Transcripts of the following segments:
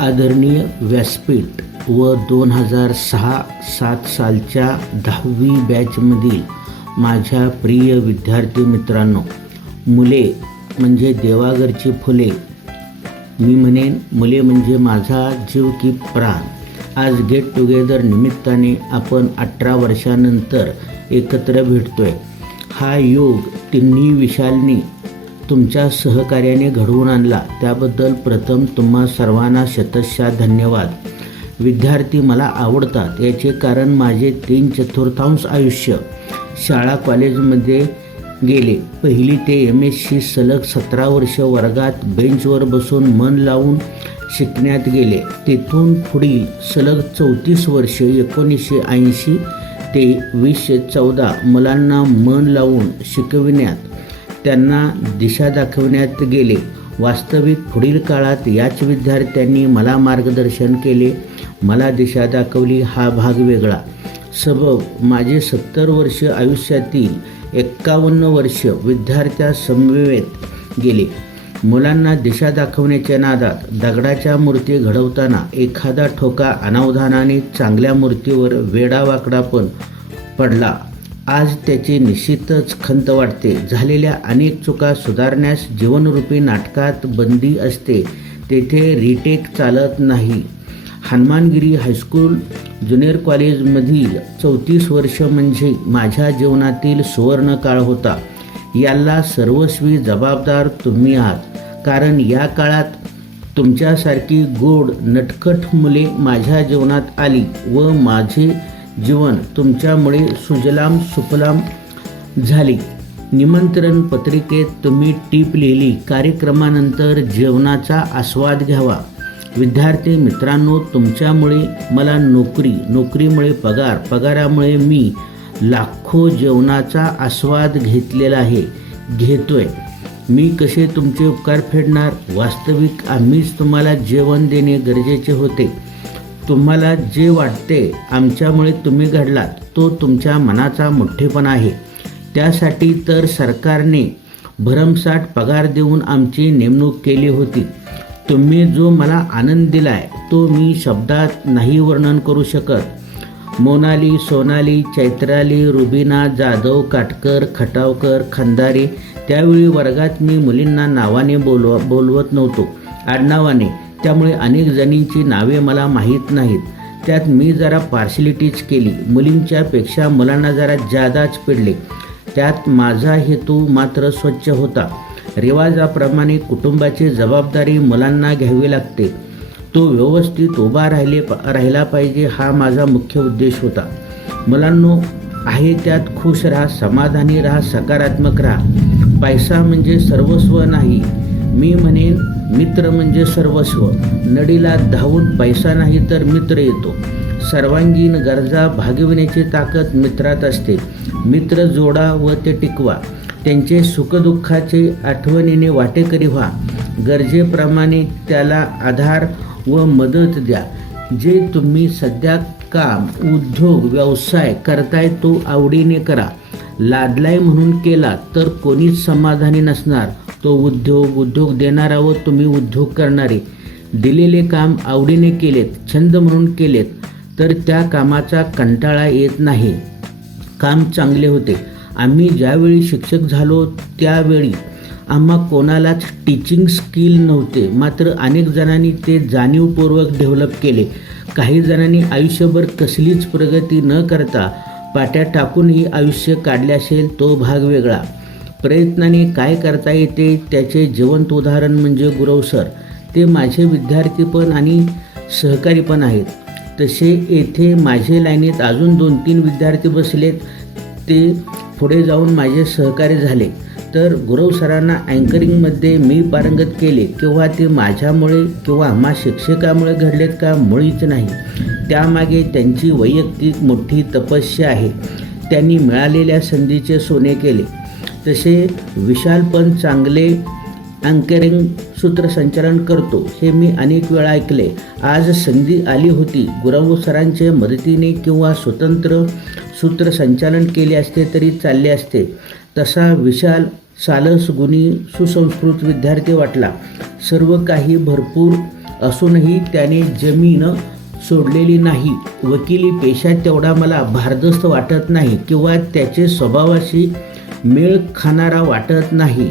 आदरणीय व्यासपीठ व दोन हजार सहा सात सालच्या दहावी बॅचमधील माझ्या प्रिय विद्यार्थी मित्रांनो मुले म्हणजे देवाघरची फुले. मी म्हणेन मुले म्हणजे माझा जीव की प्राण. आज गेट टुगेदर निमित्ताने आपण अठरा वर्षानंतर एकत्र भेटतोय. हा योग तिन्ही विशालनी तुमच्या सहकार्याने घडवून आणला. त्याबद्दल प्रथम तुम्हा सर्वांना शतशा धन्यवाद. विद्यार्थी मला आवडतात. याचे कारण माझे तीन चतुर्थांश आयुष्य शाळा कॉलेजमध्ये गेले. पहिली ते एम एस सी सलग सतरा वर्ष वर्गात बेंचवर बसून मन लावून शिकण्यात गेले. तेथून पुढील सलग चौतीस वर्ष एकोणीसशे ऐंशी ते वीसशे चौदा मुलांना मन लावून शिकविण्यात त्यांना दिशा दाखवण्यात गेले. वास्तविक पुढील काळात याच विद्यार्थ्यांनी मला मार्गदर्शन केले. मला दिशा दाखवली हा भाग वेगळा. सबब माझे सत्तर वर्ष आयुष्यातील एक्कावन्न वर्ष विद्यार्थ्या समवेत गेले. मुलांना दिशा दाखवण्याच्या नादात दगडाच्या मूर्ती घडवताना एखादा ठोका अनावधानाने चांगल्या मूर्तीवर वेडावाकडा पण पडला. आज त्याची निश्चितच खंत वाटते. झालेल्या अनेक चुका सुधारण्यास जीवनरूपी नाटकात बंदी असते. तेथे रिटेक चालत नाही. हनुमानगिरी हायस्कूल ज्युनियर कॉलेजमधील चौतीस वर्ष म्हणजे माझ्या जीवनातील सुवर्ण काळ होता. याला सर्वस्वी जबाबदार तुम्ही आहात. कारण या काळात तुमच्यासारखी गोड नटखट मुले माझ्या जीवनात आली व माझे जीवन तुमच्यामुळे सुजलाम सुफलाम झाले. निमंत्रण पत्रिकेत तुम्ही टीप लिहिली कार्यक्रमानंतर जेवणाचा आस्वाद घ्यावा. विद्यार्थी मित्रांनो तुमच्यामुळे मला नोकरी नोकरीमुळे पगार पगारामुळे मी लाखो जेवणाचा आस्वाद घेतलेला आहे घेतोय. मी कसे तुमचे उपकार फेडणार? वास्तविक आम्हीच तुम्हाला जेवण देणे गरजेचे होते. तुम्हाला जे वाटते आमच्यामुळे तुम्ही घडलात तो तुमच्या मनाचा मोठेपणा आहे. त्यासाठी तर सरकारने भरमसाठ पगार देऊन आमची नेमणूक केली होती. तुम्ही जो मला आनंद दिलाय तो मी शब्दात नाही वर्णन करू शकत. मोनाली सोनाली चैत्राली रुबीना जाधव काटकर खटावकर खंदारी त्यावेळी वर्गात मी मुलींना नावाने बोलव बोलवत नव्हतो. आडनावाने त्यामुळे अनेक जणींची नावे मला माहीत नाहीत. त्यात मी जरा पार्शलिटीच केली. मुलींच्या पेक्षा मुलांना जरा जादाच पिडले. त्यात माझा हेतू मात्र स्वच्छ होता. रिवाजाप्रमाणे कुटुंबाची जबाबदारी मुलांना घ्यावी लागते. तो व्यवस्थित उभा राहिले राहिला पाहिजे हा माझा मुख्य उद्देश होता. मुलांनो आहे त्यात खुश राहा समाधानी राहा सकारात्मक राहा. पैसा म्हणजे सर्वस्व नाही. मी म्हणेन मित्र म्हणजे सर्वस्व. नडीला धावून पैसा नाही तर मित्र येतो. सर्वांगीण गरजा भागविण्याची ताकद मित्रात असते. मित्र जोडा व ते टिकवा. त्यांचे सुखदुःखाचे आठवणीने वाटेकरी व्हा. गरजेप्रमाणे त्याला आधार व मदत द्या. जे तुम्ही सध्या काम उद्योग व्यवसाय करताय तो आवडीने करा. लादलाय म्हणून केला तर कोणीच समाधानी नसणार. तो उद्योग उद्योग देणारा व तुम्ही उद्योग करणारे. दिलेले काम आवडीने केलेत छंद म्हणून केलेत तर त्या कामाचा कंटाळा येत नाही. काम चांगले होते. आम्ही ज्यावेळी शिक्षक झालो त्यावेळी आम्हा कोणालाच टीचिंग स्किल नव्हते. मात्र अनेक जणांनी ते जाणीवपूर्वक डेव्हलप केले. काही जणांनी आयुष्यभर कसलीच प्रगती न करता पाट्या टाकूनही आयुष्य काढले असेल तो भाग वेगळा. प्रयत्नाने काय करता येते त्याचे जिवंत उदाहरण म्हणजे गुरव सर. ते माझे विद्यार्थी पण आणि सहकारी पण आहेत. तसे येथे माझे लाईनीत अजून दोन तीन विद्यार्थी बसलेत. ते पुढे जाऊन माझे सहकारी झाले. तर गुरव सरांना अँकरिंगमध्ये मी पारंगत केले. किंवा ते माझ्यामुळे किंवा आम्हा शिक्षकामुळे घडलेत का मुळीच नाही. त्यामागे त्यांची वैयक्तिक मोठी तपस्या आहे. त्यांनी मिळालेल्या संधीचे सोने केले. तसे विशाल पण चांगले अँकरिंग सूत्रसंचालन करतो हे मी अनेक वेळा ऐकले. आज संधी आली होती. गुरव सरांच्या मदतीने किंवा स्वतंत्र सूत्रसंचालन केले असते तरी चालले असते. तसा विशाल सालस गुणी सुसंस्कृत विद्यार्थी वाटला. सर्व काही भरपूर असूनही त्याने जमीन सोडलेली नाही. वकिली पेशात तेवढा मला भारदस्त वाटत नाही किंवा त्याचे स्वभावाशी मेळ खाणारा वाटत नाही.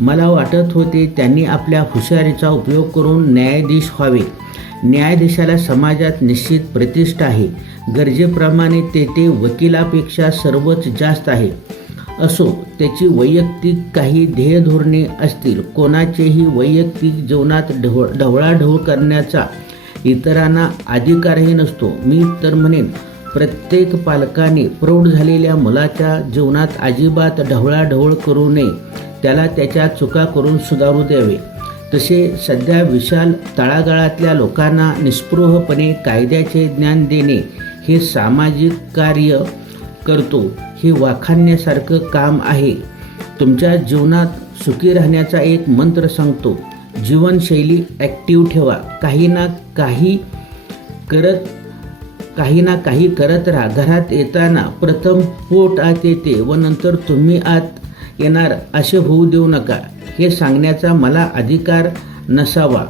मला वाटत होते त्यांनी आपल्या हुशारीचा उपयोग करून न्यायाधीश व्हावे. न्यायाधीशाला समाजात निश्चित प्रतिष्ठा आहे. गरजेप्रमाणे तेथे वकिलापेक्षा सर्वच जास्त आहे. असो त्याची वैयक्तिक काही ध्येयधोरणे असतील कोणाचेही वैयक्तिक जीवनात ढवळ ढवळाढवळ करण्याचा इतरांना अधिकारही नसतो. मी तर म्हणेन प्रत्येक पालकाने प्रौढ झालेल्या मुलाच्या जीवनात अजिबात ढवळाढवळ करू नये. त्याला त्याच्या चुका करून सुधारू द्यावे. तसे सध्या विशाल तळागाळातल्या लोकांना निस्पृहपणे कायद्याचे ज्ञान देणे हे सामाजिक कार्य करतो हे वाखाणण्यासारखं काम आहे. तुमच्या जीवनात सुखी राहण्याचा एक मंत्र सांगतो जीवनशैली ॲक्टिव्ह ठेवा. काही ना काही करत काही ना काही करत राहा. घरात येताना प्रथम पोट आत येते व नंतर तुम्ही आत येणार असे होऊ देऊ नका. हे सांगण्याचा मला अधिकार नसावा.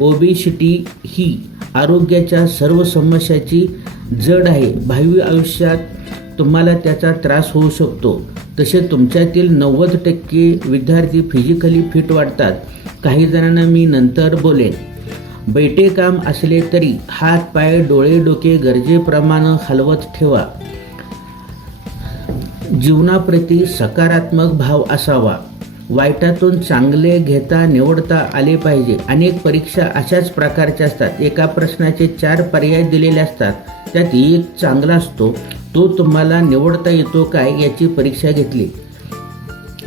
ओबेसिटी ही आरोग्याच्या सर्व समस्याची जड आहे. भावी आयुष्यात तुम्हाला त्याचा त्रास होऊ शकतो. तसे तुमच्यातील नव्वद टक्के विद्यार्थी फिजिकली फिट वाटतात. काही जणांना मी नंतर बोलेन. बैठे काम असले तरी हात पाय डोळे डोके गरजेप्रमाणे हलवत ठेवा. जीवनाप्रती सकारात्मक भाव असावा. वाईटातून चांगले घेता निवडता आले पाहिजे. अनेक परीक्षा अशाच प्रकारच्या असतात. एका प्रश्नाचे चार पर्याय दिलेले असतात. त्यात एक चांगला असतो. तो तुम्हाला निवडता येतो काय याची परीक्षा घेतली.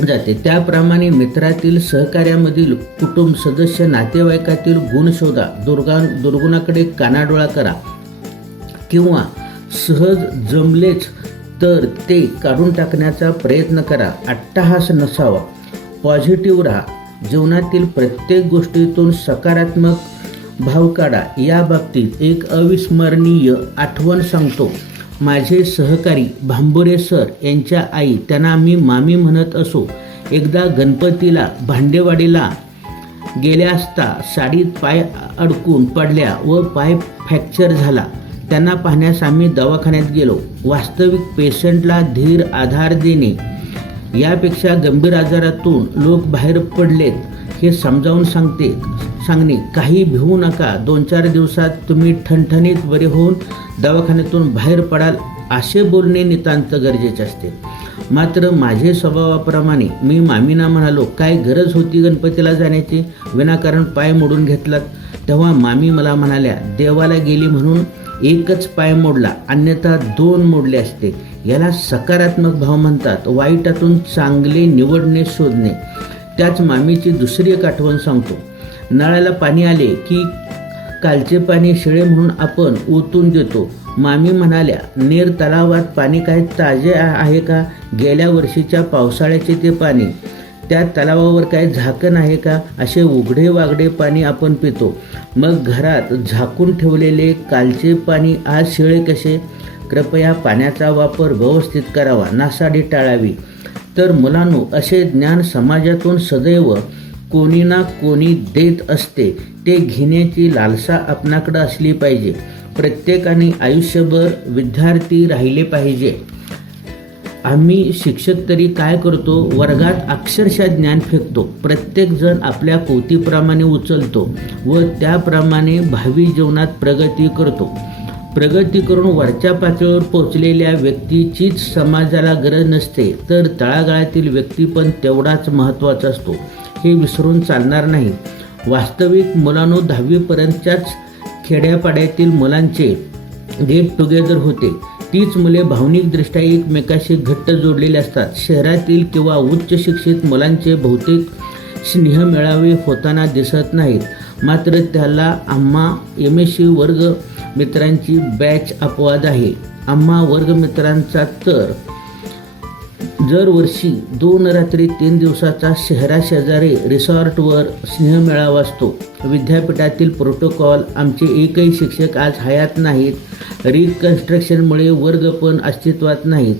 जाते. त्याप्रमाणे मित्रातील सहकार्यामधील कुटुंब सदस्य नातेवाईकातील गुण शोधा दुर्गा दुर्गुणाकडे कानाडोळा करा. किंवा सहज जमलेच तर ते काढून टाकण्याचा प्रयत्न करा. अट्टहास नसावा. पॉझिटिव्ह राहा. जीवनातील प्रत्येक गोष्टीतून सकारात्मक भाव काढा. या बाबतीत एक अविस्मरणीय आठवण सांगतो. माझे सहकारी भांबुरे सर यांच्या आई त्यांना मी मामी म्हणत असो. एकदा गणपतीला भांडेवाडीला गेल्या असता साडीत पाय अडकून पडल्या व पाय फ्रॅक्चर झाला. त्यांना पाहण्यास आम्ही दवाखान्यात गेलो. वास्तविक पेशंटला धीर आधार देणे यापेक्षा गंभीर आजारातून लोक बाहेर पडलेत हे समजावून सांगते. सांगणे काही भिवू नका. दोन चार दिवसात तुम्ही ठणठणीत बरे होऊन दवाखान्यातून बाहेर पडाल असे बोलणे नितांत गरजेचे असते. मात्र माझे स्वभावाप्रमाणे मी मामीना म्हणालो काय गरज होती गणपतीला जाण्याची? विनाकारण पाय मोडून घेतलात. तेव्हा मामी मला म्हणाल्या देवाला गेली म्हणून एकच पाय मोडला अन्यथा दोन मोडले असते. याला सकारात्मक भाव म्हणतात वाईटातून चांगले निवडणे शोधणे. त्याच मामीची दुसरी एक आठवण सांगतो. नळाला पाणी आले की कालचे पाणी शिळे म्हणून आपण ओतून देतो. मामी म्हणाल्या नेर तलावात पाणी काय ताजे आहे का? गेल्या वर्षीच्या पावसाळ्याचे ते पाणी. त्या तलावावर काय झाकण आहे का? असे उघडे वागडे पाणी आपण पितो. मग घरात झाकून ठेवलेले कालचे पाणी आज शिळे कसे? कृपया पाण्याचा वापर व्यवस्थित करावा नासाडी टाळावी. तर मुलांनो असे ज्ञान समाजातून सदैव कोणी ना कोणी देत असते. ते घेण्याची लालसा आपणाकडं असली पाहिजे. प्रत्येकाने आयुष्यभर विद्यार्थी राहिले पाहिजे. आम्ही शिक्षक तरी काय करतो? वर्गात अक्षरशः ज्ञान फेकतो. प्रत्येकजण आपल्या कोतीप्रमाणे उचलतो व त्याप्रमाणे भावी जीवनात प्रगती करतो. प्रगती करून वरच्या पातळीवर पोचलेल्या व्यक्तीचीच समाजाला गरज नसते तर तळागाळातील व्यक्ती पण तेवढाच महत्त्वाचा असतो. हे विसरून चालणार नाही. वास्तविक मुलांनो दहावीपर्यंतच्याच खेड्यापाड्यातील मुलांचे गेट टुगेदर होते. तीच मुले भावनिकदृष्ट्या एकमेकाशी घट्ट जोडलेली असतात. शहरातील किंवा उच्च शिक्षित मुलांचे बहुतेक स्नेह मेळावे होताना दिसत नाहीत. मात्र त्याला आम्हा एम एस सी वर्ग मित्रांची बॅच अपवाद आहे. आम्हा वर्गमित्रांचा तर दरवर्षी दोन रात्री तीन दिवसाचा शहराशेजारी रिसॉर्टवर स्नेहमेळावा असतो. विद्यापीठातील प्रोटोकॉल आमचे एकही शिक्षक आज हयात नाहीत. रिकन्स्ट्रक्शनमुळे वर्ग पण अस्तित्वात नाहीत.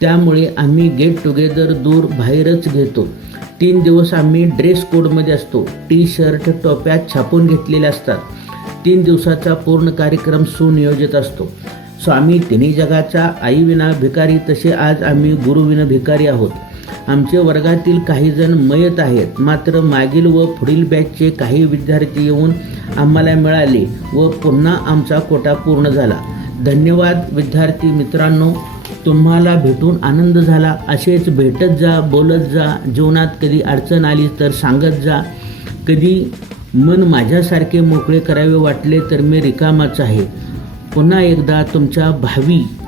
त्यामुळे आम्ही गेट टुगेदर दूर बाहेरच घेतो. तीन दिवस आम्ही ड्रेस कोडमध्ये असतो. टी शर्ट टोप्यात छापून घेतलेले असतात. तीन दिवसाचा पूर्ण कार्यक्रम सुनियोजित असतो. स्वामी तिन्ही जगाचा आईविना भिकारी तसे आज आम्ही गुरुविना भिकारी आहोत. आमचे वर्गातील काही जण मयत आहेत मात्र मागील व पुढील बॅचचे काही विद्यार्थी येऊन आम्हाला मिळाले व पुन्हा आमचा कोटा पूर्ण झाला. धन्यवाद विद्यार्थी मित्रांनो. तुम्हाला भेटून आनंद झाला. असेच भेटत जा बोलत जा जीवनात कधी अडचण आली तर सांगत जा. कधी मन माझ्यासारखे मोकळे करावे वाटले तर मी रिकामाच आहे. पुन्हा एकदा तुमच्या भावी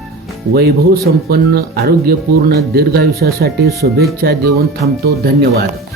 वैभव संपन्न आरोग्यपूर्ण दीर्घायुष्यासाठी शुभेच्छा देऊन थांबतो. धन्यवाद.